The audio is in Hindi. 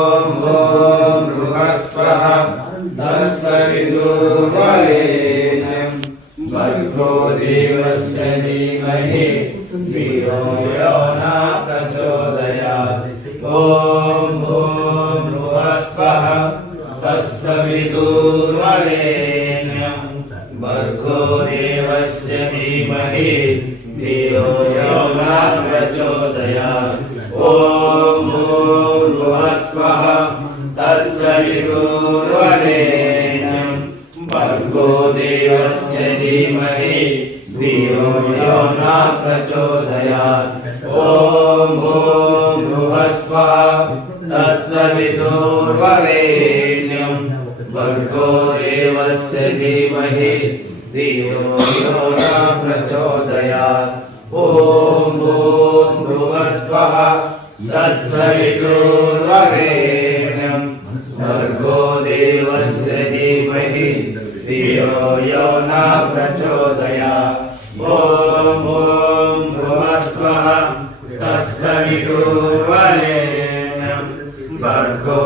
ओम ओम बृहस्पः तत्सवितुर्वरेण्यं भर्गो देवस्य धीमहि धियो यो न प्रचोदयात्। ओम ओम बृहस्पः तत्सवितुर्वरेण्यं भर्गो देवस्य धीमहि धियो यो न प्रचोदयात्। ओम ओम बृहस्पः तत्सवितुर्वरेण्यं भर्गो देवस्य धीमहि धियो यो न प्रचोदयात्। ओम ओम बृहस्पः तत्सवितुर्वरेण्यं भर्गो देवस्य धीमहि धियो यो न प्रचोदयात्। ओम ओम बृहस्पः तत्सवितुर्वरेण्यं भर्गो देवस्य धीमहि धियो यो न प्रचोदयात्। ओम ओम बृहस्पः तत्सवितुर्वरेण्यं भर्गो